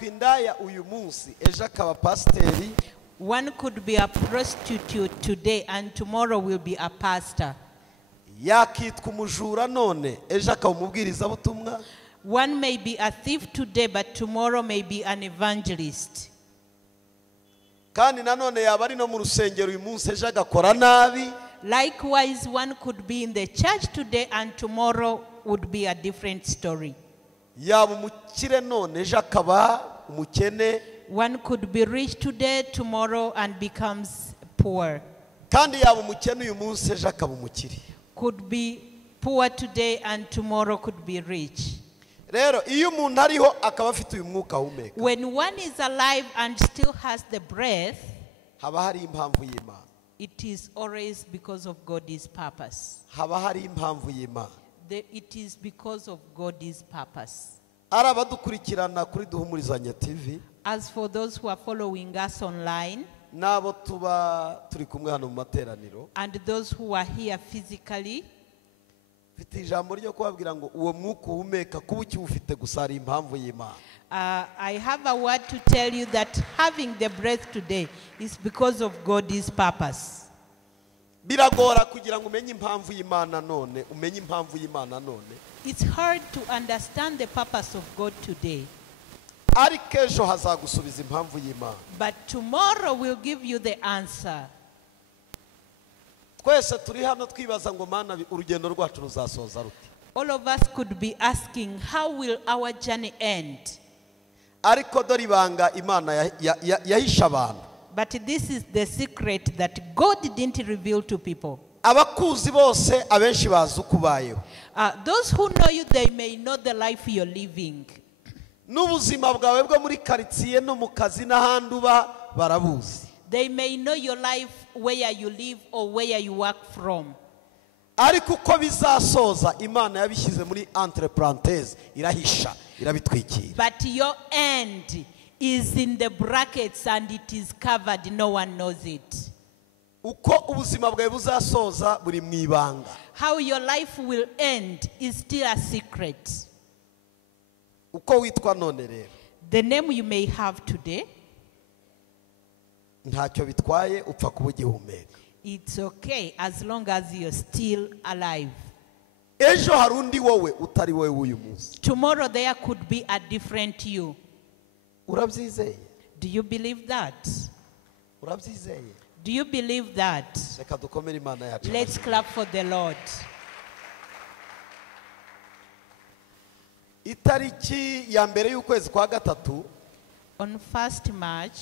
yakitwa indaya uyu munsi ejo akaba pasiteri. One could be a prostitute today and tomorrow will be a pastor. Yakitwa umujura none ejo akaba umubwirizabutumwa. One may be a thief today but tomorrow may be an evangelist. Kandi nanone yaba ari no mu rusengero uyu munsi ejo agakora nabi. Likewise, one could be in the church today and tomorrow would be a different story. Yaba umukire none ejo akaba umukene. One could be rich today, tomorrow, and becomes poor. Kandi yaba umukene uyu munsi ejo akaba umukire. Could be poor today and tomorrow could be rich. Rero iyo umuntu ariho akaba afite uyu mwuka ahumeka. When one is alive and still has the breath, haba hari impamvu y'Imana. it is always because of God's purpose. Haba hari impamvu y'Imana. It is because of God's purpose. Arabadukurikirana kuri Duhumurizanye TV. As for those who are following us online, nabo tuba turi kumwe hano mu materaniro, and those who are here physically, mfite ijambo ryo kubabwira ngo uwo mwuka uhumeka kuba ukiwufite gusa ari impamvu y'Imana. I have a word to tell you that having the breath today is because of God's purpose. Biragora kugira ngo umenye impamvu y'Imana none, umenye impamvu y'Imana none. It's hard to understand the purpose of God today. Ariko ejo hazagusubiza impamvu y'Imana. But tomorrow will give you the answer. Twese turi hano twibaza ngo Mana urugendo rwacu ruzasoza rute. All of us could be asking, how will our journey end? Ariko dore ibanga Imana yahisha abantu. But this is the secret that God didn't reveal to people. Abakuzi bose abenshi bazi uko ubayeho. Those who know you, they may know the life you're living. N'ubuzima bwawe bwo muri quartier no mu kazi n'ahandi uba barabuzi. They may know your life where you live or where you work from. Ariko uko bizasoza Imana yabishyize muri entre parenthèses irahisha irabitwikira. But your end is in the brackets and it is covered, no one knows it. Uko ubuzima bwawe buzasoza buri mu ibanga. How your life will end is still a secret. Uko witwa none rero, The name you may have today, ntacyo bitwaye upfa kuba ugihumeka. it's okay as long as you're still alive. Ejo hari undi wowe utari wowe uyu munsi. Tomorrow there could be a different you. Urabyizeye? Do you believe that? Urabyizeye? Do you believe that? Reka dukomere Imana yacu. Let's clap for the Lord. Itariki ya mbere y'ukwezi kwa gatatu, On 1st March,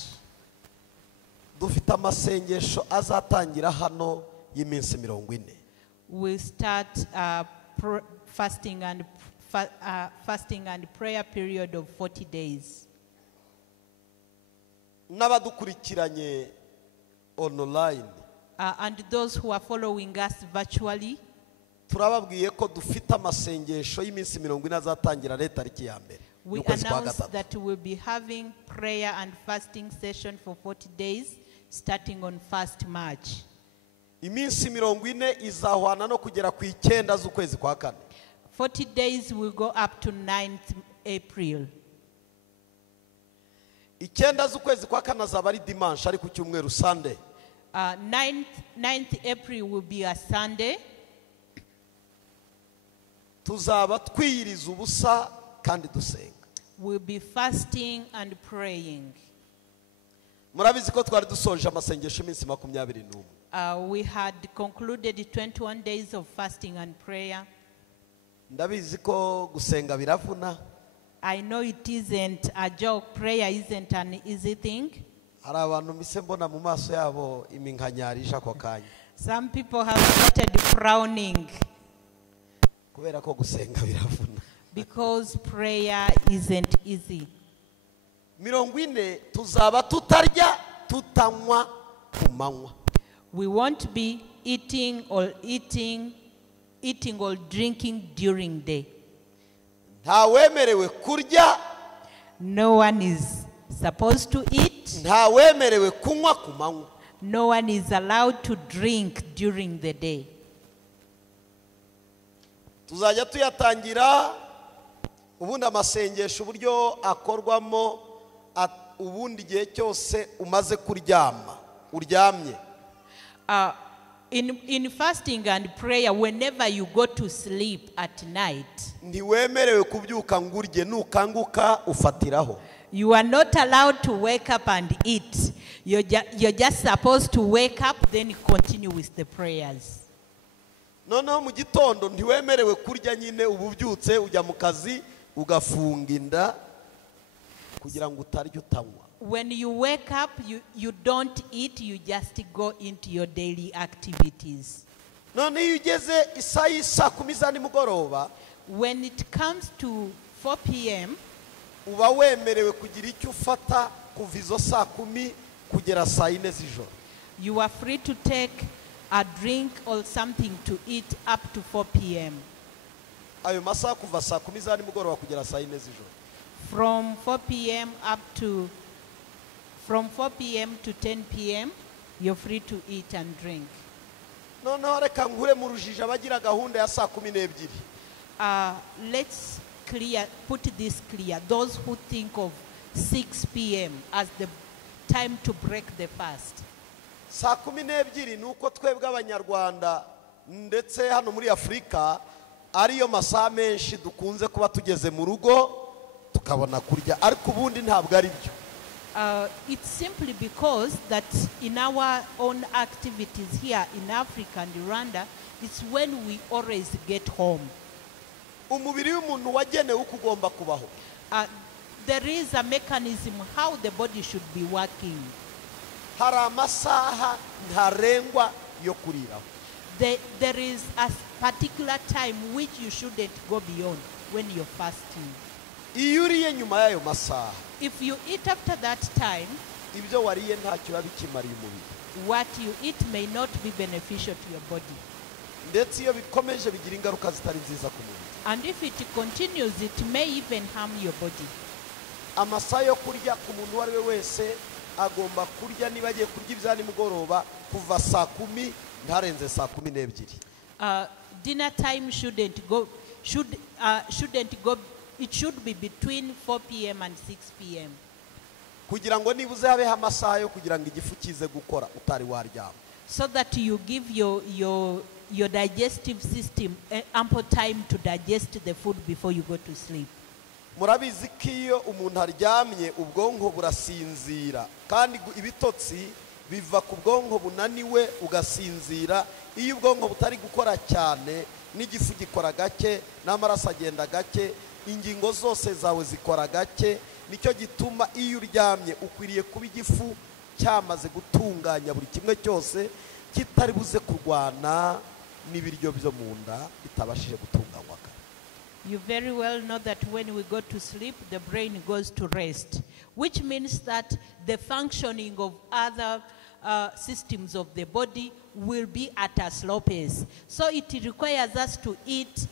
dufite amasengesho azatangira hano y'iminsi 40. we'll start fasting and prayer period of 40 days. N'abadukurikiranye online, And those who are following us virtually, turababwiye ko dufite amasengesho y'iminsi 40 azatangira leta tariki ya mbere. we announce that we'll be having prayer and fasting session for 40 days starting on 1st March. Iminsi 40 izahwana no kugera ku 9 z'ukwezi kwa kane. 40 days will go up to 9th April. 9 z'ukwezi kwa kane azaba ari dimanche ari ku cyumweru Sunday. 9th April will be a Sunday. Tuzaba twiyiriza ubusa kandi dusenga. We'll be fasting and praying. Murabizi ko twari dusoje amasengesho iminsi 21. We had concluded 21 days of fasting and prayer. Ndabizi ko gusenga biravuna. I know it isn't a joke. Prayer isn't an easy thing. Hari abantu mise mbona mu maso yabo iminkanyari ako kanya. Some people have started frowning Kubera ko gusenga biravuna. because prayer isn't easy. 40 tuzaba tutarya tutanywa ku manywa. We won't be eating or drinking during day. Nta wemerewe kurya. No one is supposed to eat. Nta wemerewe kunywa ku manywa. No one is allowed to drink during the day. Tuzajya tuyatangira ubundi amasengesho uburyo akorwamo ubundi gihe cyose umaze kuryama uryamye. In fasting and prayer, whenever you go to sleep at night, ntiwemerewe kubyuka ngurye nukanguka ufatiraho. you are not allowed to wake up and eat. You're just supposed to wake up, then continue with the prayers. Noneho mu gitondo ntiwemerewe kurya nyine ububyutse ujya mu kazi ugafunga inda kugira ngo utarya utanywa. When you wake up, you don't eat, you just go into your daily activities. None iyo ugeze saa 10 za nimugoroba, when it comes to 4 p.m., uba wemerewe kugira icyo ufata kuva izo saa 10 kugera saa 4 z'ijoro. You are free to take a drink or something to eat up to 4 p.m. Ayo masaha kuva saa 10 za nimugoroba kugera saa 4 z'ijoro. From 4 p.m. to 10 p.m., you're free to eat and drink. Noneho reka nkure mu rujija abagira gahunda ya saa 12. Let's put this clear. Those who think of 6 p.m. as the time to break the fast. Saa 12 nuko twebwe abanyarwanda ndetse hano muri Afrika ariyo masaha menshi dukunze kuba tugeze mu rugo tukabona kurya, ariko ubundi ntabwo ari byo. It's simply because that in our own activities here in Africa and Rwanda, it's when we always get home. Umubiri w'umuntu wagenewe ukugomba kubaho. There is a mechanism how the body should be working. Hari amasaha ntarengwa yo kuriraho. There is a particular time which you shouldn't go beyond when you're fasting. Iyo uriye nyuma y'ayo masaha, if you eat after that time, ibyo wariye ntacyo babikimariye umubiri. What you eat may not be beneficial to your body. Ndetse iyo bikomeje bigira ingaruka zitari nziza ku mubiri. And if it continues, it may even harm your body. Amasaha yo kurya ku muntu wari we wese agomba kurya niba agiye kurya ibya nimugoroba kuva saa 10 ntarenze saa 12. Dinner time shouldn't go. It should be between 4 p.m. and 6 p.m. kugira ngo nibuze habeho amasaha yo kugira ngo igifu kize gukora utari waryama. So that you give your digestive system ample time to digest the food before you go to sleep. Murabizi ko iyo umuntu aryamye ubwonko burasinzira, kandi ibitotsi biva ku bwonko bunaniwe ugasinzira. Iyo ubwonko butari gukora cyane n'igifu gikora gake n'amaraso agenda gake, ingingo zose zawe zikora gake. Nicyo gituma iyo uryamye ukwiriye kuba igifu cyamaze gutunganya buri kimwe cyose, kitari buze kurwana n'ibiryo byo mu nda bitabashije gutunganywa. You very well know that when we go to sleep, the brain goes to rest, which means that the functioning of other systems of the body will be at a slow pace. So it requires us to eat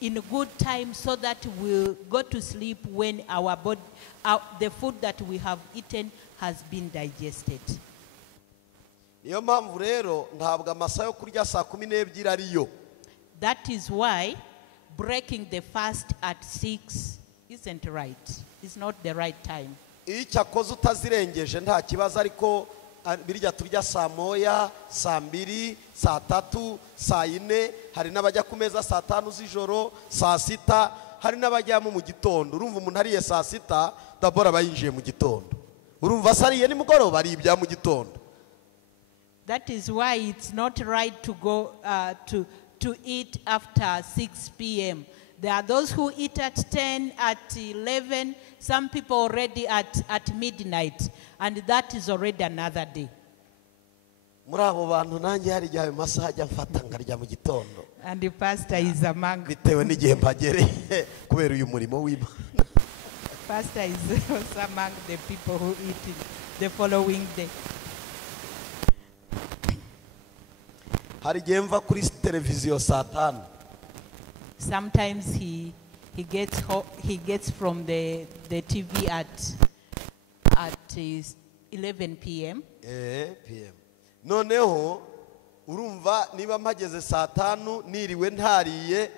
in good time so that we'll go to sleep when our body, the food that we have eaten has been digested. Niyo mpamvu rero ntabwo amasaha yo kurya saa 12 ariyo. That is why breaking the fast at 6 isn't right. It's not the right time. Icyakoze utazirengeje nta kibazo, ariko birya turya saa 1, saa 2, saa 3, saa 4, hari n'abajya ku meza saa 5 z'ijoro, saa 6, hari n'abajyamo mu gitondo. Urumva umuntu ariye saa 6 dabora bayinjiye mu gitondo. Urumva sariye nimugoroba ari ibya mu gitondo. That is why it's not right to go to eat after 6 p.m. There are those who eat at 10, at 11, some people already at midnight, and that is already another day. Muri abo bantu nanjye hari igihe amasaha ajya mfata nkarya mu gitondo. And the pastor is among bitewe n'igihe mpagereye kubera uyu murimo w'Imana. Pastor is also among the people who eat the following day. Hari igihe mva kuri televiziyo saa 5. Sometimes he gets from the TV at 11 p.m. p.m. Noneho urumva niba mpageze saa 5 niriwe ntariye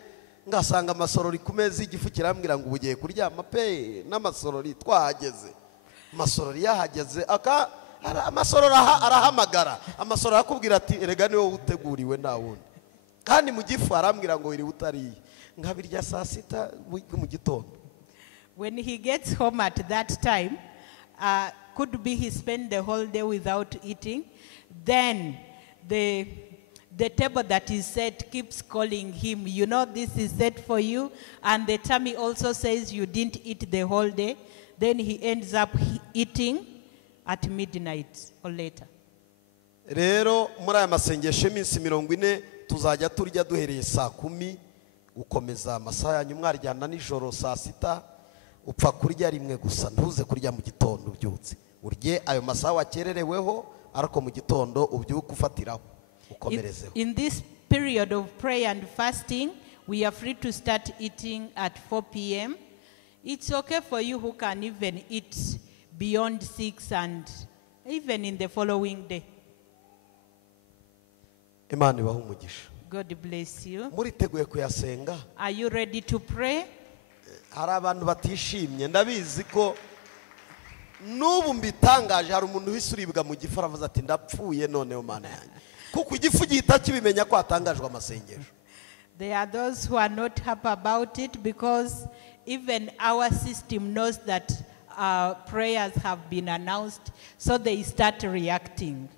ngasanga amasorori ku meza igifu kirambwira ngo ugiye kuryama pe n'amasorori twahageze. Amasoro yahageze amasoro arahamagara, amasoro akubwira ati erega niwe uteguriwe nta wundi, kandi mu gifu arambwira ngo iri utariye nkabirya saa sita mu gitondo. When he gets home at that time, could be he spent the whole day without eating. Then the table that is set keeps calling him, you know, this is set for you. And the tummy also says you didn't eat the whole day. Then he ends up eating at midnight or later. Rero muri aya masengesho iminsi 40 tuzajya turya duhereye saa 10 ukomeza amasaha yanyu mwaryana nijoro saa 6 upfa kurya rimwe gusa, ntuze kurya mu gitondo ubyutse urye ayo masaha wakerereweho, ariko mu gitondo ubyuka ufatiraho ukomerezeho. In this period of prayer and fasting, we are free to start eating at 4 p.m. It's okay for you who can even eat beyond 6 and even in the following day. Imana ibahe umugisha. God bless you. Muriteguye kuyasenga? Are you ready to pray? Hari abantu batishimye, ndabizi ko n'ubu mbitangaje. Hari umuntu wisuribwa mu gifu aravuze ati ndapfuye noneho Mana yanjye, kuko igifu gihita kibimenya ko atangajwe amasengesho. There are those who are not happy about it because even our system knows that prayers have been announced, so they start reacting.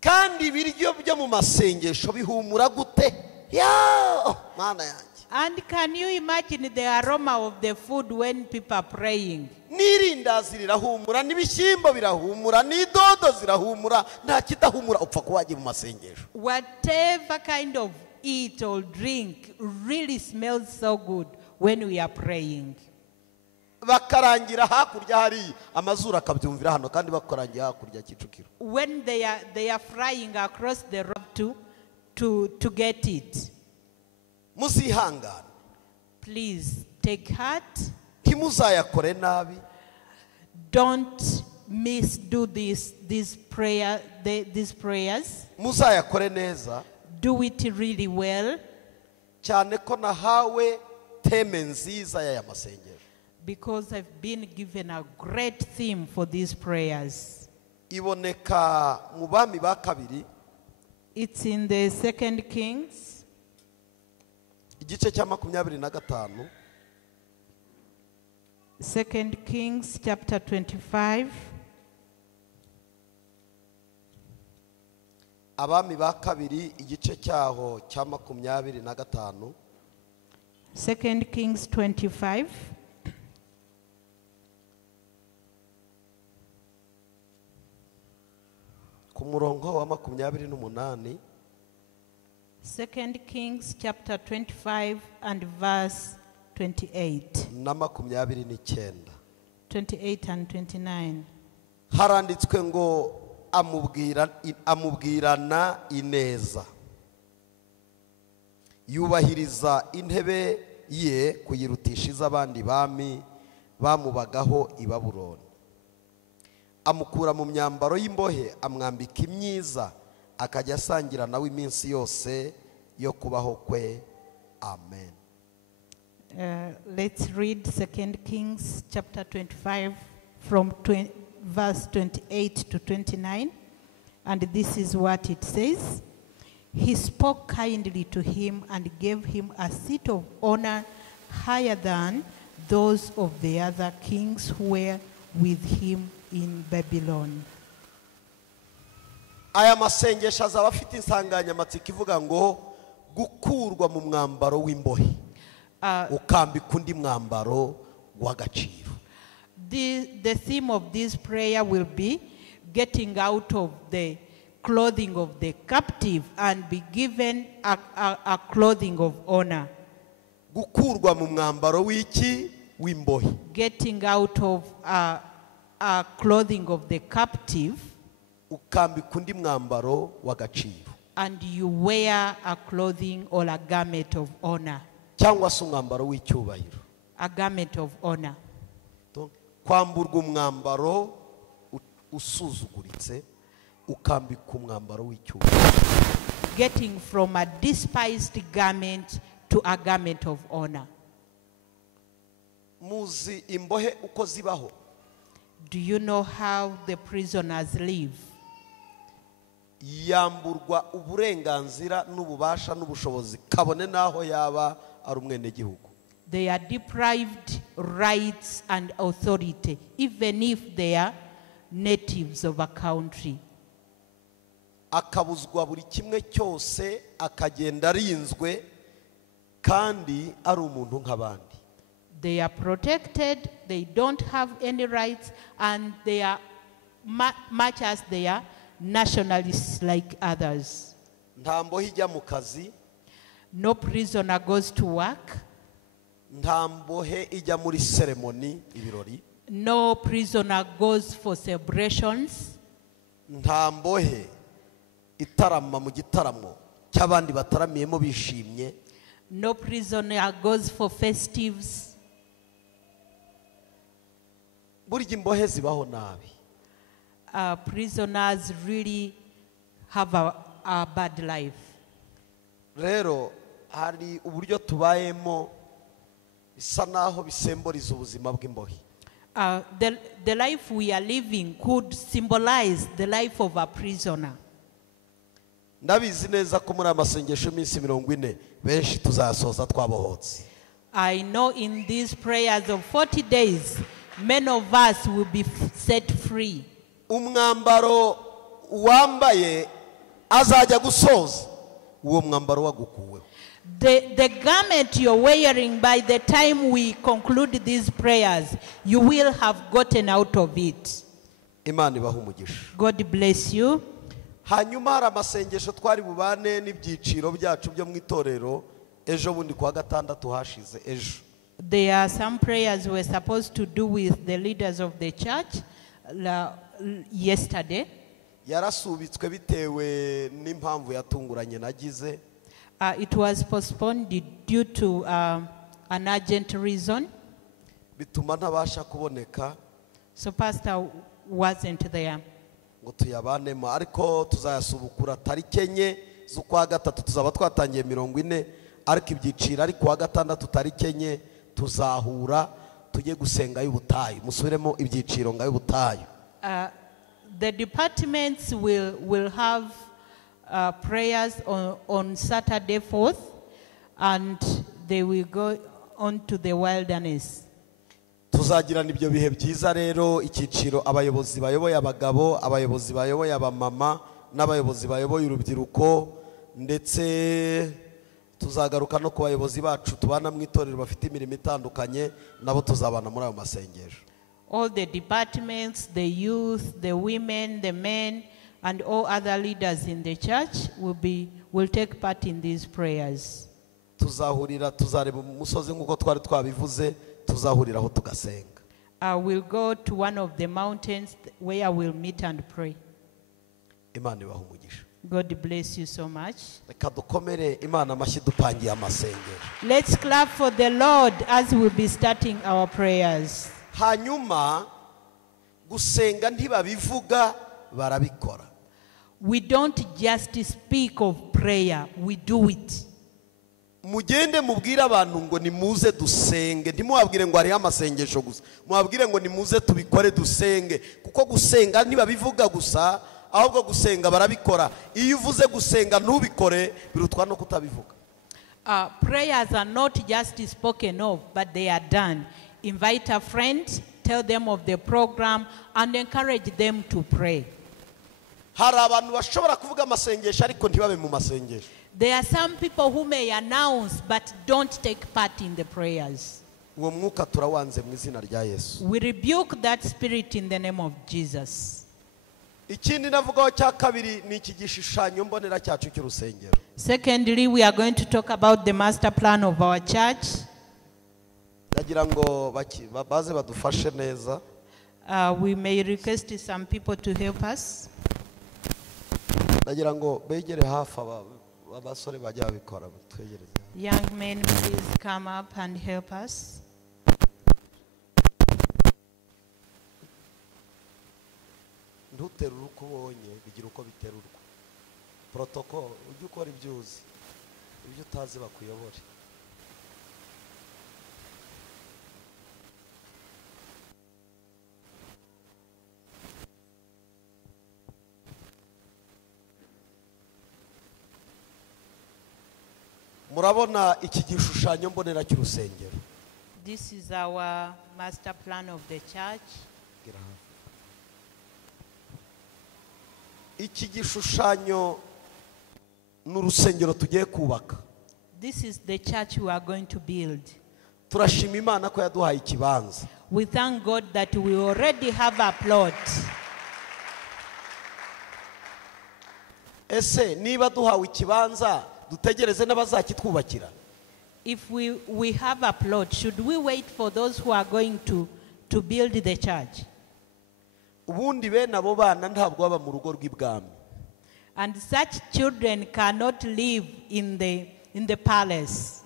Kandi ibiryo byo mu masengesho bihumura gute? Ya Mana yanjye. And can you imagine the aroma of the food when people are praying? Nirindazi rirahumura, n'ibishyimbo birahumura, n'idodo zirahumura, nta kidahumura upfa kuwaje mu masengesho. Whatever kind of eat or drink really smells so good when we are praying. Bakarangira hakurya hari amazuru akabyumvira hano, kandi bakarangira hakurya Kicukiro. When they are flying across the road to get it. Musihangane. Please take heart. Ntimuzayakore nabi. Don't misdo these prayers. Muzayakore neza. Do it really well. Cyane ko nahawe teme nziza ya masengesho. Because I've been given a great theme for these prayers. Iboneka mu bami ba kabiri. It's in the 2 Kings. Igice cya 25. 2 Kings chapter 25. Abami ba kabiri igice cyaho cya 25. 2 Kings 25. Ku murongo wa 28. 2 Kings chapter 25 and verse 28. Na 29. 28 and 29. Haranditswe ngo amubwirana ineza, yubahiriza intebe ye kuyirutisha iz'abandi bami bamubagaho i Babuloni. Amukura mu myambaro y'imbohe amwambika imyiza, akajya asangira nawe iminsi yose yo kubaho kwe. Amen. Let's read 2 Kings chapter 25 from verse 28 to 29. And this is what it says. He spoke kindly to him and gave him a seat of honor higher than those of the other kings who were with him in Babylon. Aya masengesho azaba afite insanganyamatsiko ivuga ngo gukurwa mu mwambaro w'imbohe ukambika undi mwambaro w'agaciro. The theme of this prayer will be getting out of the clothing of the captive and be given a clothing of honor. Gukurwa mu mwambaro w'iki w'imbohe. Getting out of a clothing of the captive. Ukambika undi mwambaro w'agaciro. And you wear a clothing or a garment of honor. Cyangwa se umwambaro w'icyubahiro. A garment of honor. Kwamburwa umwambaro usuzuguritse ukambika umwambaro w'icyubahiro. Getting from a despised garment to a garment of honor. Muzi imbohe uko zibaho. Do you know how the prisoners live? yamburwa uburenganzira n'ububasha n'ubushobozi kabone naho yaba ari umwenegihugu. They are deprived rights and authority, even if they are natives of a country. Akabuzwa buri kimwe cyose, akagenda arinzwe kandi ari umuntu nk'abandi. They are protected, they don't have any rights, and they are much as they are nationalists like others. Nta mbohe ijya mu kazi. No prisoner goes to work. Nta mbohe ijya muri ceremony ibirori. No prisoner goes for celebrations. Nta mbohe itarama mu gitaramo cy'abandi bataramiyemo bishimye. No prisoner goes for festives. Burya imbohe zibaho nabi. Prisoners really have a bad life. Rero hari uburyo tubayemo bisa naho bisemboriza ubuzima bw'imbohe. The life we are living could symbolize the life of a prisoner. Ndabizi neza ko muri amasengesho iminsi 40 benshi tuzasoza twabohotse. I know in these prayers of 40 days, many of us will be set free. Umwambaro wambaye azajya gusoza uwo mwambaro wagukuweho. The garment you're wearing, by the time we conclude these prayers, you will have gotten out of it. Imana ibahe umugisha. God bless you. Hanyuma hari amasengesho twari bubane n'ibyiciro byacu byo mu itorero ejo bundi kwa gatandatu hashize ejo. There are some prayers we're supposed to do with the leaders of the church yesterday. Yarasubitswe bitewe n'impamvu yatunguranye nagize. It was postponed due to an urgent reason. Bituma ntabasha kuboneka. So pastor wasn't there. Ngo tuyabanemo ariko tuzayasubukura tariki 4 z'ukwa gatatu tuzaba twatangiye 40 ariko ibyiciro ari kwa gatandatu tariki 4 tuzahura tujye gusenga y'ubutayu. Musubiremo ibyiciro nga y'ubutayu. The departments will have prayers on Saturday 4th, and they will go on to the wilderness. Tuzagirana ibyo bihe byiza rero ikiciro abayobozi bayoboye abagabo, abayobozi bayoboye abamama n'abayobozi bayoboye urubyiruko, ndetse tuzagaruka no ku bayobozi bacu tubana mu itorero bafite imirimo itandukanye nabo tuzabana muri ayo masengesho. All the departments, the youth, the women, the men, and all other leaders in the church will take part in these prayers. Tuzahurira tuzareba umusozi nkuko twari twabivuze, tuzahuriraho tugasenga. We'll go to one of the mountains where we'll meet and pray. Imana ibahe umugisha. God bless you so much. Reka dukomere Imana amashyi dupangiye amasengesho. Let's clap for the Lord as we'll be starting our prayers. Hanyuma gusenga ntibabivuga barabikora. We don't just speak of prayer, we do it. Mugende mubwire abantu ngo nimuze dusenge, ntimuwabwire ngo ari amasengesho gusa, muwabwire ngo nimuze tubikore dusenge, kuko gusenga ntibabivuga gusa ahubwo gusenga barabikora. Iyo uvuze gusenga ntubikore birutwa no kutabivuga. Prayers are not just spoken of, but they are done. Invite a friend, tell them of the program, and encourage them to pray. Hari abantu bashobora kuvuga amasengesho ariko ntibabe mu masengesho. There are some people who may announce but don't take part in the prayers. Uwo mwuka turawanze mu izina rya Yesu. We rebuke that spirit in the name of Jesus. Ikindi navugaho cya kabiri ni iki gishushanyo mbonera cyacu cy'urusengero. Secondly, we are going to talk about the master plan of our church. Ndagira ngo baze badufashe neza. We may request some people to help us. Ndagira ngo begere hafi abasore bajya babikora twegereze. Young men, please come up and help us. Ntuterura uko ubonye bigira uko biterurwa. Protocol ujye ukora ibyuzi ibyo utazi bakuyobore. murabona iki gishushanyo mbonera cy'urusengero. This is our master plan of the church. Iki gishushanyo n'urusengero tugiye kubaka. This is the church we are going to build. Turashima Imana ko yaduhaye ikibanza. We thank God that we already have a plot. Ese niba duhawe ikibanza dutegereze n'abazakitwubakira? If we have a plot, should we wait for those who are going to build the church? Ubundi bene abo bana ntabwo baba mu rugo rw'ibwami. And such children cannot live in the palace.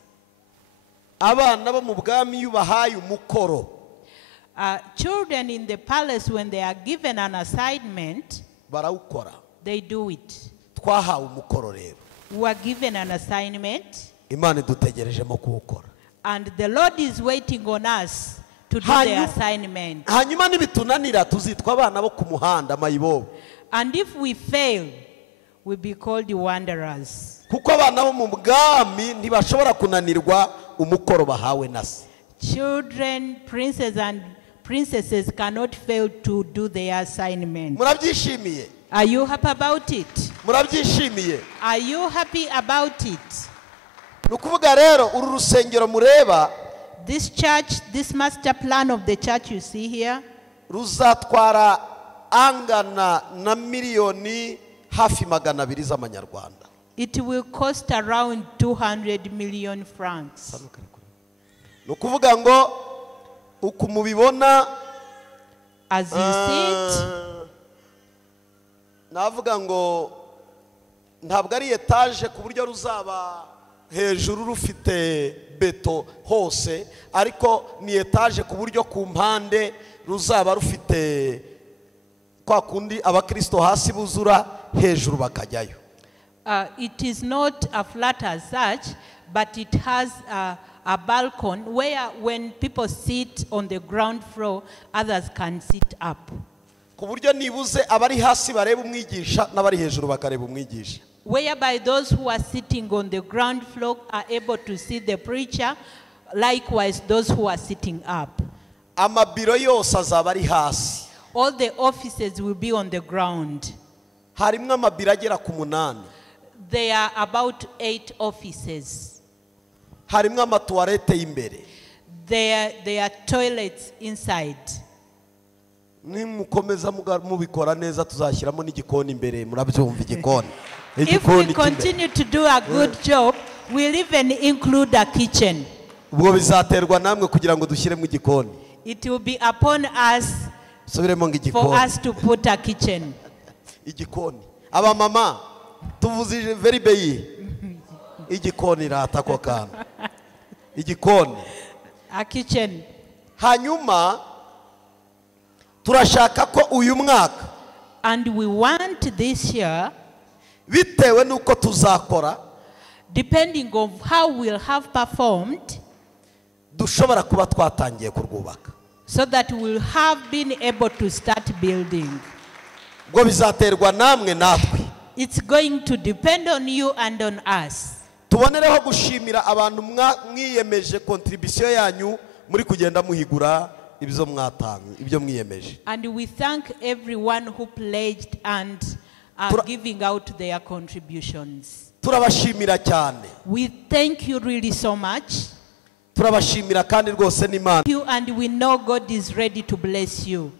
Abana bo mu bwami yubahaye umukoro. Children in the palace, when they are given an assignment, barawukora. They do it. Twahawe umukoro rero. We are given an assignment. Imana dutegerejemo kuwukora. And the Lord is waiting on us to do the assignment. Hanyuma nibitunanira tuzitwa abana bo ku muhanda mayibobo. And if we fail, we'll be called wanderers. Kuko abana bo mu bwami ntibashobora kunanirwa umukoro bahawe na se. Children, princes and princesses cannot fail to do their assignment. Murabyishimiye? Are you happy about it? Murabyishimiye? Are you happy about it? Nukuvuga rero uru rusengero mureba, this church, this master plan of the church you see here, ruzatwara angana na miliyoni hafi 200 z'amanyarwanda. It will cost around 200 million francs. Nukuvuga ngo ukumubibona, as you see it, navuga ngo ntabwo ari etage ku buryo ruzaba hejuru rufite beto hose, ariko ni etage ku buryo ku mpande ruzaba rufite kwa kundi abakristo hasi buzura hejuru bakajyayo. It is not a flat as such, but it has a balcony where when people sit on the ground floor, others can sit up. Ku buryo nibuze abari hasi bareba umwigisha n'abari hejuru bakareba umwigisha. Whereby those who are sitting on the ground floor are able to see the preacher, likewise those who are sitting up. Amabiro yose azaba ari hasi. All the offices will be on the ground. Harimwe amabiro agera ku 8. There are about 8 offices. Harimwe amatuwarete y'imbere. There are toilets inside. Nimukomeza mubikora neza tuzashyiramo n'igikoni imbere, murabyumva igikoni. If we continue to do a good job, we'll even include a kitchen. Ubwo bizaterwa namwe kugira ngo dushyiremo igikoni. It will be upon us for us to put a kitchen. Igikoni. Aba mama tuvuzije very beyi. Igikoni rata ko kana. Igikoni. A kitchen. Hanyuma turashaka ko uyu mwaka, and we want this year, bitewe nuko tuzakora, depending on how we'll have performed, dushobora kuba twatangiye kurwubaka, so that we'll have been able to start building. Ngo bizaterwa namwe natwe. It's going to depend on you and on us. Tubonereho gushimira abantu mwiyemeje contribution yanyu muri kugenda muhigura ibyo mwatanga, ibyo mwiyemeje. And we thank everyone who pledged and are giving out their contributions. Turabashimira cyane. We thank you really so much. Turabashimira kandi rwose n'Imana. And we know God is ready to bless you.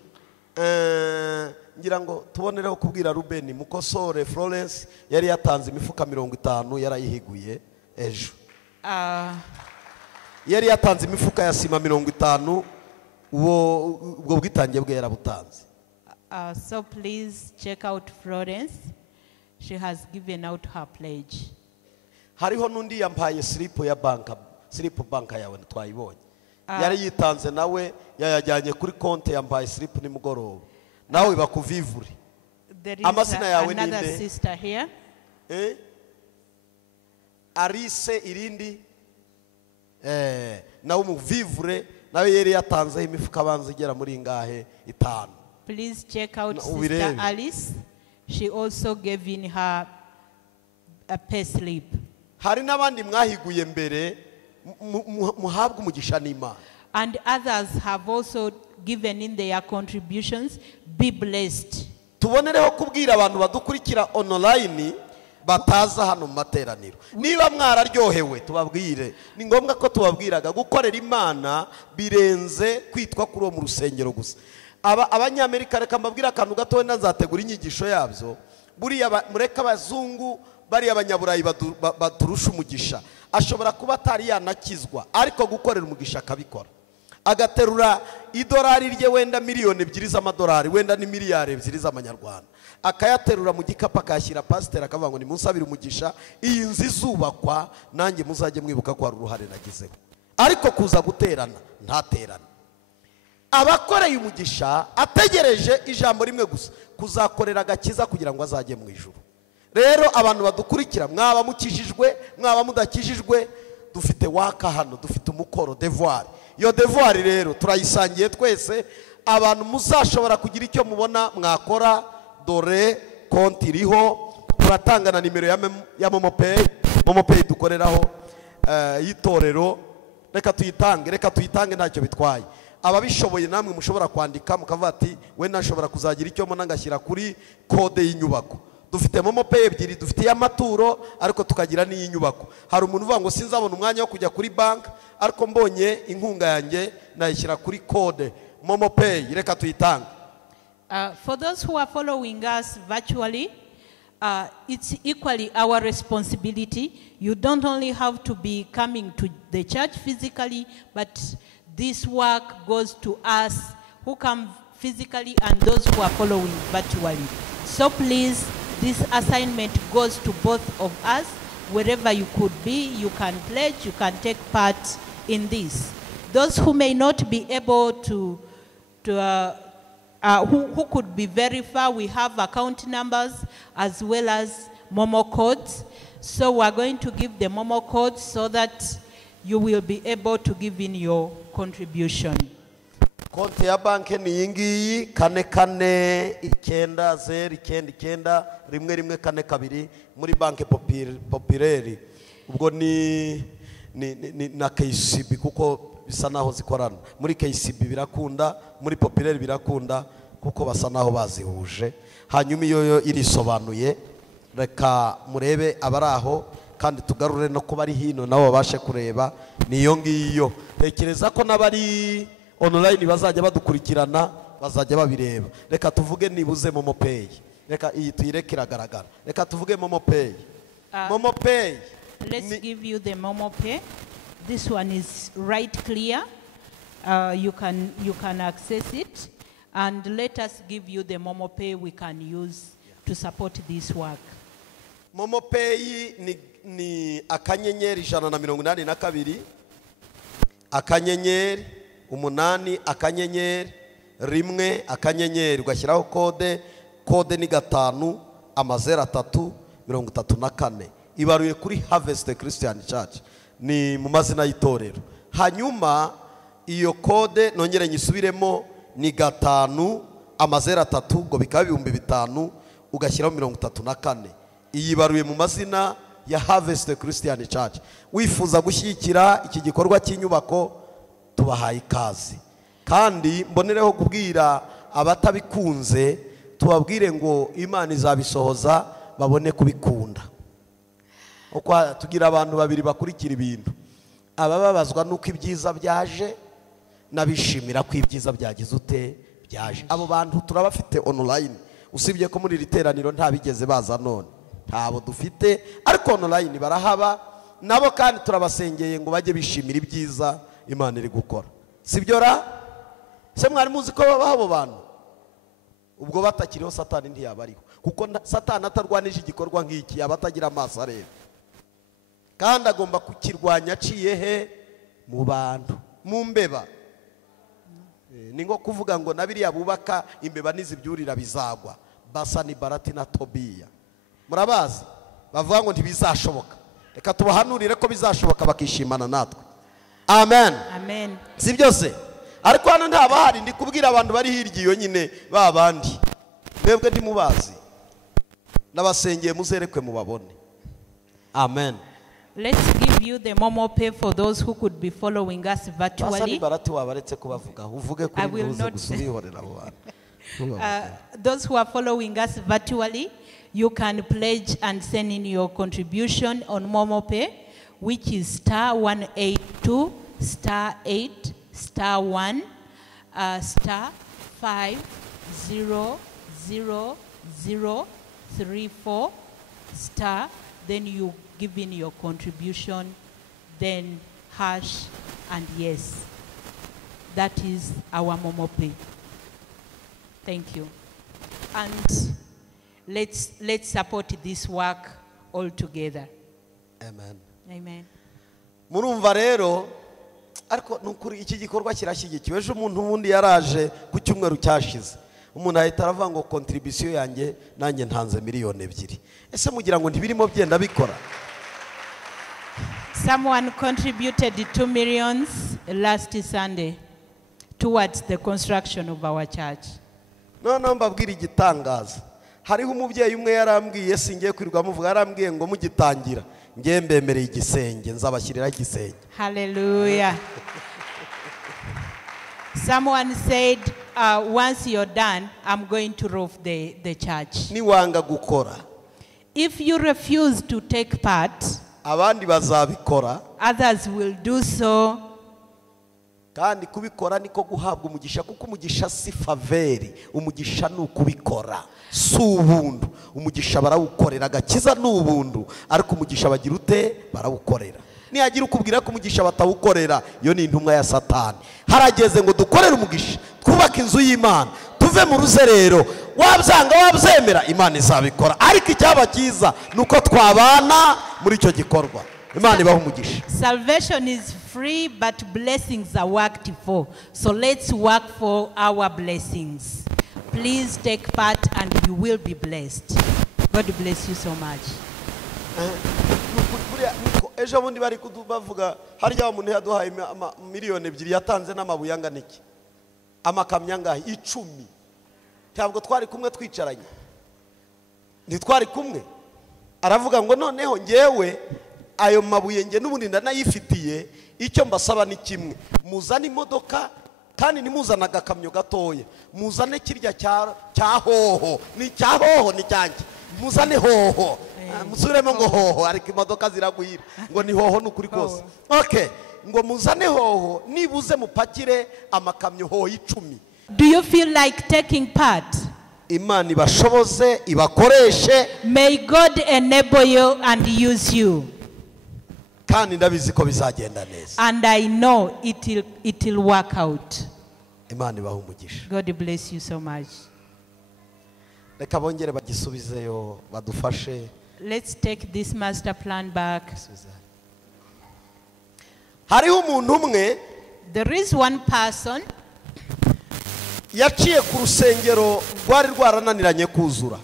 Ngira ngo tubonereho kubwira Ruben Mukosore Florence yari yatanze imifuka 50 yarayihiguye ejo. Yari yatanze imifuka ya sima 50, ubwo bwitangiye bwe yarabutanze. So please check out Florence. She has given out her pledge. Hariho nundi yampaye slip ya banka, slip banka yawe twayibonye. Yari yitanze nawe yayajyanye kuri konte yampaye slip ni mugoroba. Nawe bakuvivure. There is another sister here. Arise irindi nawe umuvivure nawe yari yatanze imifuka abanza igera muri ngahe 5. Please check out Sister Alice. She also gave in her a pay slip. hari n'abandi mwahiguye mbere muhabwe umugisha n'Imana. And others have also given in their contributions. Be blessed. Tubonereho kubwira abantu badukurikira online bataza hano mu materaniro. Niba mwararyohewe tubabwire. Ni ngombwa ko tubabwiraga gukorera Imana birenze kwitwa kuri uwo mu rusengero gusa. Abanyamerika reka mbabwira akantu gato nzategura inyigisho yabyo. Buriya mureka abazungu bari abanyaburayi baturusha umugisha. Ashobora kuba atari yanakizwa ariko gukorera umugisha akabikora. Agaterura idolari rye wenda miliyoni 2 z'amadolari wenda ni miliyari 2 z'amanyarwanda. Akayaterura mu gikapa akashyira pasiteri akavuga ngo ni munsabira umugisha iyi nzu izubakwa nanjye muzajye mwibuka ko hari uruhare nagizeho. Ariko kuza guterana ntaterana. Abakoreye umugisha ategereje ijambo rimwe gusa kuzakorera agakiza kugira ngo azajye mu ijuru. Rero abantu badukurikira mwaba mukijijwe mwaba mudakijijwe dufite waka hano dufite umukoro devoir. Yo devoir rero turayisangiye twese abantu muzashobora kugira icyo mubona mwakora. Dore konti iriho turatanga na nimero ya MomoPay dukoreraho yitorero. Reka tuyitange ntacyo bitwaye. Ababishoboye namwe mushobora kwandika mukavuga ati we nashobora kuzagira icyo mbona ngashyira kuri kode y'inyubako. Dufite MomoPay ebyiri dufite y'amaturo ariko tukagira n'iyinyubako. Hari umuntu uvuga ngo sinzabona umwanya wo kujya kuri bank ariko mbonye inkunga yanjye nayishyira kuri kode MomoPay. Reka tuyitange. For those who are following us virtually, it's equally our responsibility. You don't only have to be coming to the church physically, but this work goes to us who come physically and those who are following virtually. So please, this assignment goes to both of us. Wherever you could be, you can pledge, you can take part in this. Those who may not be able to who could be very far, we have account numbers as well as Momo codes. So we're going to give the Momo codes so that you will be able to give in your contribution. Konti ya banke ni yingiyi 44909191 muri banke populaire. Ubwo ni na KCB kuko bisa naho zikorana. Muri KCB birakunda, muri populaire birakunda kuko basa naho bazihuje. Hanyuma iyo irisobanuye reka murebe abaraho kandi tugarure no kuba ari hino nabo babashe kureba niyo ngiyo. Tekereza ko nabari online bazajya badukurikirana bazajya babireba. Reka tuvuge nibuze MomoPay. Reka iyi tuyirekera garagara. Reka tuvuge MomoPay. MomoPay. Let's give you the MomoPay. This one is right clear. You can access it, and let us give you the MomoPay we can use to support this work. MomoPay ni akanyenyeri 182 akanyenyeri 8 akanyenyeri 1 akanyenyeri ugashyiraho kode ni 5 ibaruye kuri Harvest Christian Church ni mu mazina y'itorero. Hanyuma iyo kode nongere nyisubiremo ni 5 ngo bikaba 5,000 ugashyiraho 34. Iyibaruye mu mazina ya Harvest Christian Church. Wifuza gushyikira iki gikorwa cy'inyubako tubahaye ikaze. Kandi mbonereho kubwira abatabikunze tubabwire ngo Imana izabisohoza babone kubikunda. Uko tugira abantu babiri bakurikira ibintu. Abababazwa nuko ibyiza byaje nabishimira ko ibyiza byagize ute byaje. Abo bantu turabafite online. Usibye ko muri riteraniro nta bigeze baza none. Ntabo dufite ariko online barahaba nabo kandi turabasengeye ngo bajye bishimira ibyiza Imana iri gukora. Sibyo ra? Se mwari muzi ko babaho abo bantu? Ubwo batakiriho Satani ntiyabariho. Kuko Satani atarwanije igikorwa nk'iki abatagira amaso areba. Kandi agomba kukirwanya aciye he mu bantu mu mbeba. Ni ngo kuvuga ngo nabiriya bubaka imbeba n'izibyurira bizagwa. Basa ni Barati na Tobiya. Murabazi bavuga ngo ntibizashoboka. Reka tubahanurire ko bizashoboka bakishimana natwe. Amen. Amen. Si byose. Ariko hano ntabahari ndi kubwira abantu bari hirya iyo nyine babandi. Mwebwe ntimubazi. Nabasengeye muzerekwe mubabone. Amen. Let's give you the Momo Pay for those who could be following us virtually. I will not. Those who are following us virtually, you can pledge and send in your contribution on Momo Pay, which is *182 *8 *1 *5000034 then you give in your contribution, then hash and yes. That is our Momo Pay. Thank you. And let's support this work all together. Amen. Amen. Murumva rero ariko nukuri iki gikorwa kirashyigikiwe. Ejo umuntu wundi yaraje ku cyumweru cyashize, umuntu ahita aravuga ngo contribution yanjye nanjye ntanze $2,000,000. Ese mugira ngo ntibirimo byenda bikora? Someone contributed 2 million last Sunday towards the construction of our church. No, mbabwira igitangaza. Hariho umubyeyi umwe yarambwiye, singiye kwirirwa muvuga, yarambwiye ngo mugitangira ngiye mbemereye igisenge, nzabashyirira igisenge. Hallelujah. Someone said, once you're done, I'm going to roof the church. Niwanga gukora, if you refuse to take part, abandi bazabikora, others will do so. Kandi kubikora niko guhabwa umugisha, kuko umugisha si faveri, umugisha n'ukubikora. Subundu, umugisha barawukorera, agakiza n'ubundu, ariko umugisha bagira ute barawukorera. Niyagira ukubwira ko umugisha batawukorera, yo ni intumwa ya Satani. Harageze ngo dukorere umugisha, twubaka inzu y'Imana, tuve mu ruzerero. Wabyanga wabyemera, Imana izabikora. Ariko icyaba cyiza nuko twabana muri icyo gikorwa. Imana ibaho umugisha. Salvation is free, but blessings are worked for. So let's work for our blessings. Please take part and you will be blessed. God bless you so much. Ejo bundi bari kudubavuga harya umuntu yaduhaye $2,000,000 yatanze n'amabuye angana iki? Amakamyo angahe? 10. Ntabwo twari kumwe twicaranye. Ntitwari kumwe. Aravuga ngo noneho ngewe ayo mabuye nge n'ubundi ndanayifitiye, icyo mbasaba ni kimwe. Muzane imodoka kandi nimuzana agakamyo gatoya. Muzane kirya cya hoho. Ni cya hoho ni cyanjye. Muzane hoho. Musubiremo ngo hoho, ariko imodoka ziragwira. Ngo ni hoho n'ukuri kose. Okay. Ngo muzane hoho, nibuze mupakire amakamyo hoho 10. Do you feel like taking part? Imana ibashoboze, ibakoreshe. May God enable you and use you. Kandi ndabizi ko bizagenda neza. And I know it will work out. Imana ibaho umugisha. God bless you so much. Reka bongere bagisubizeyo badufashe. Let's take this master plan back. Hariho umuntu umwe, there is one person yaciye ku rusengero rwari rwarananiranye kuzura.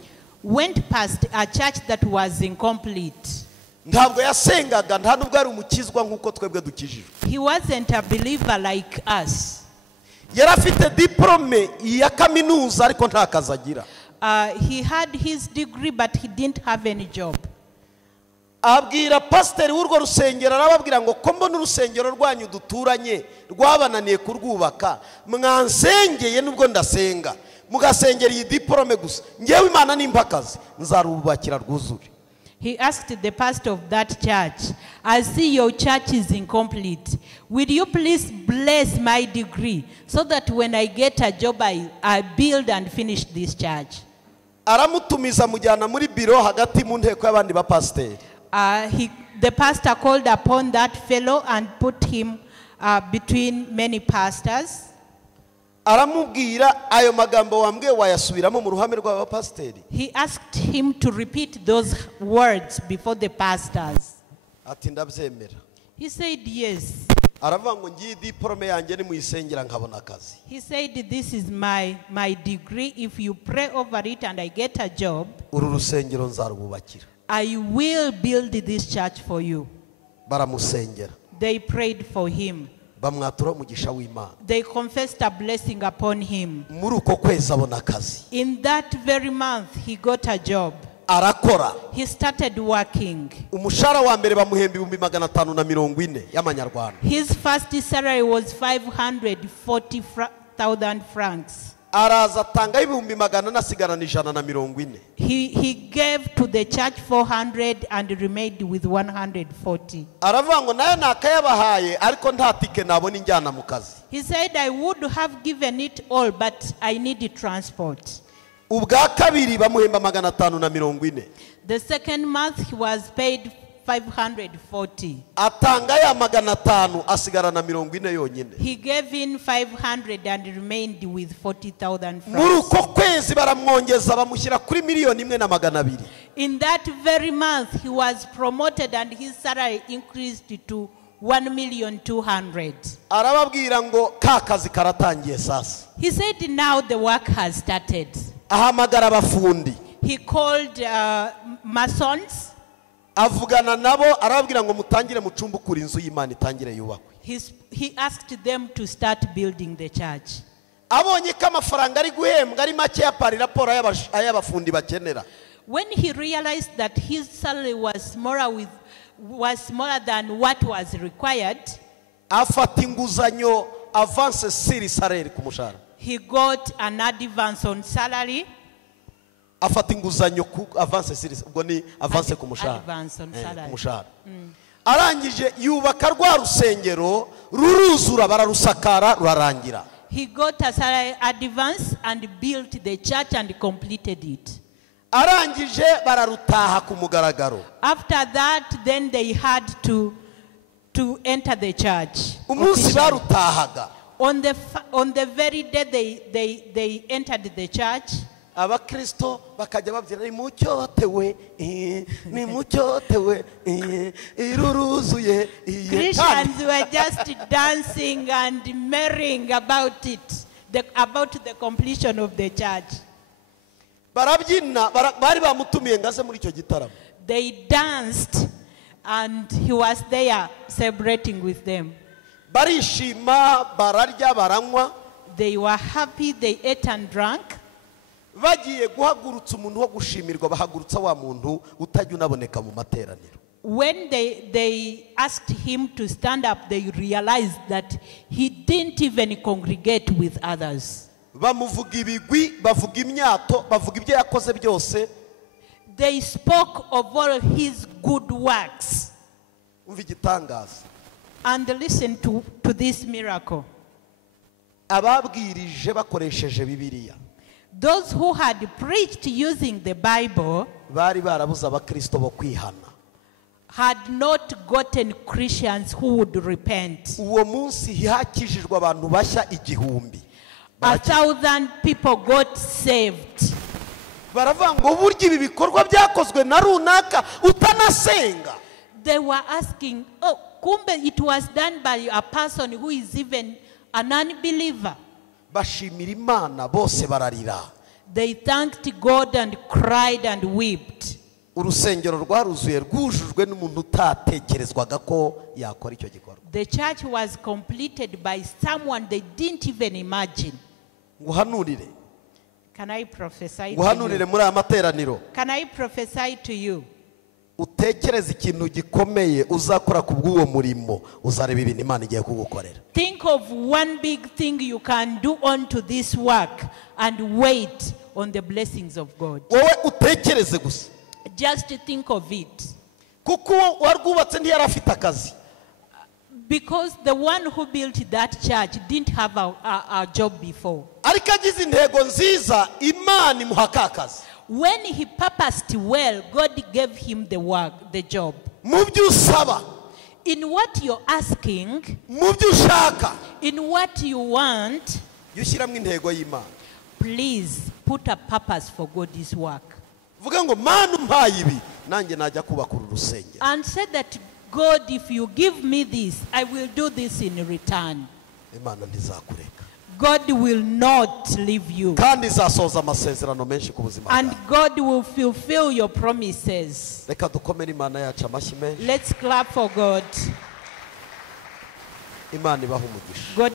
Went past a church that was incomplete. Ntabwo yasengaga, nta nubwo ari umukizwa nkuko twebwe dukijijwe. He wasn't a believer like us. Yarafite diplome ya kaminuza ariko nta kazi agira. He had his degree but he didn't have any job. Abwira pastor w'urwo rusengero, arababwira ngo ko mbona urusengero rwanyu duturanye rwabananiye kurwubaka, mwansengeye nubwo ndasenga, mugasengera iyi diplome gusa, ngewe Imana nimpakazi nzarubakira rwuzure. He asked the pastor of that church, I see your church is incomplete. Will you please bless my degree so that when I get a job, I build and finish this church? Aramutumiza mujyana muri biro hagati mu nteko y'abandi ba pastor. The pastor called upon that fellow and put him between many pastors. Aramubwira ayo magambo wambwiye wayasubiramo mu ruhame rw'aba pastor. He asked him to repeat those words before the pastors. Ati ndabyemera. He said yes. Aravuga ngo ngiye diplome yanjye ni muyisengera nkabona akazi. He said this is my degree, if you pray over it and I get a job, uru rusengero nzarubakira. I will build this church for you. Baramusengera. They prayed for him. Bamwatura umugisha w'Imana. They confessed a blessing upon him. Muri uko kwezi abona akazi. In that very month he got a job. arakora. He started working. Umushahara wa mbere bamuhemba 540 y'amanyarwanda. His first salary was 540,000 francs. Araza atanga 400 asigarana 140. He gave to the church 400 and remained with 140. Aravuga ngo nayo nakayabahaye ariko nta tike nabona injyana mu kazi. He said, I would have given it all, but I need transport. Ubwa kabiri bamuhemba 540. The second month he was paid 540. Atanga ya 500 asigarana 40 yonyine. He gave in 500 and remained with 40,000 Muri francs. uko kwezi baramwongeza bamushyira kuri 1,200,000. In that very month he was promoted and his salary increased to 1,200,000. Arababwira ngo ka kazi karatangiye sasa. He said now the work has started. Ahamagara abafundi. He called masons. Avugana nabo arababwira ngo mutangire mucumbukura inzu y'Imana itangire yubakwe. He asked them to start building the church. Abonye ko amafaranga ari guhembwa ari make ya pari raporo y'abafundi bakenera. When he realized that his salary was smaller than what was required, afata inguzanyo avance siri salaire ku mushahara. he got an advance on salary. Afata inguzanyo ku avance siri ubwo ni avance ku mushahara. Advance on salary. Ku mushahara. Arangije yubaka rwa rusengero ruruzura bararusakara rurarangira. He got a salary advance and built the church and completed it. Arangije bararutaha ku mugaragaro. After that, then they had to enter the church. Umunsi barutahaga. On the very day they entered the church, Abakristo bakajya babyina ni mucyotewe ni mucyotewe iruruzuye. Christians were just dancing and merrying about it, about the completion of the church. Barabyina bari bamutumiye ngaze muri icyo gitaramo. They danced and he was there celebrating with them. Barishima bararya baranywa. They were happy, they ate and drank. Bagiye guhagurutsa umuntu wo gushimirwa bahagurutsa wa muntu utajya unaboneka mu materaniro. When they asked him to stand up, they realized that he didn't even congregate with others. Bamuvuga ibigwi, bavuga imyato, bavuga ibyo yakoze byose. They spoke of all his good works. Umva igitangaza. And listen to this miracle. Ababwirije bakoresheje Bibiliya. Those who had preached using the Bible bari barabuza abakristo bo kwihana. Had not gotten Christians who would repent. Uwo munsi hihakijijwe abantu bashya 1,000. 1,000 people got saved. Baravuga ngo burya ibi bikorwa byakozwe na runaka utanasenga. They were asking, oh, kumbe it was done by a person who is even an unbeliever. Bashimira Imana bose bararira. They thanked God and cried and wept. Urusengero rwaruzuye rwujujwe n'umuntu utatekerezwaga ko yakora icyo gikorwa. The church was completed by someone they didn't even imagine. Nguhanurire. Can I prophesy to Nguhanurire you? muri aya materaniro. Can I prophesy to you? Utekereza ikintu gikomeye uzakora ku bw'uwo murimo uzareba ibintu Imana igiye kugukorera. Think of one big thing you can do onto this work and wait on the blessings of God. Wowe utekereze gusa. Just think of it. Kuko warwubatse ntiyari afite akazi. Because the one who built that church didn't have a job before. Ariko agize intego nziza Imana imuha akazi. When he purposed well, God gave him the work, the job. Mu byo usaba. In what you're asking, mu byo ushaka, in what you want, yushyiramo intego y'Imana. Please put a purpose for God's work. Vuga ngo Mana umpaye ibi nanjye najya kubaka uru rusengero. And said that God, if you give me this, I will do this in return. Imana ntizakureka. God will not leave you. Kandi izasoza amasezerano menshi ku buzima bwawe. And God will fulfill your promises. Reka dukomere Imana yacu amashyi menshi. Let's clap for God. Imana ibaha umugisha. God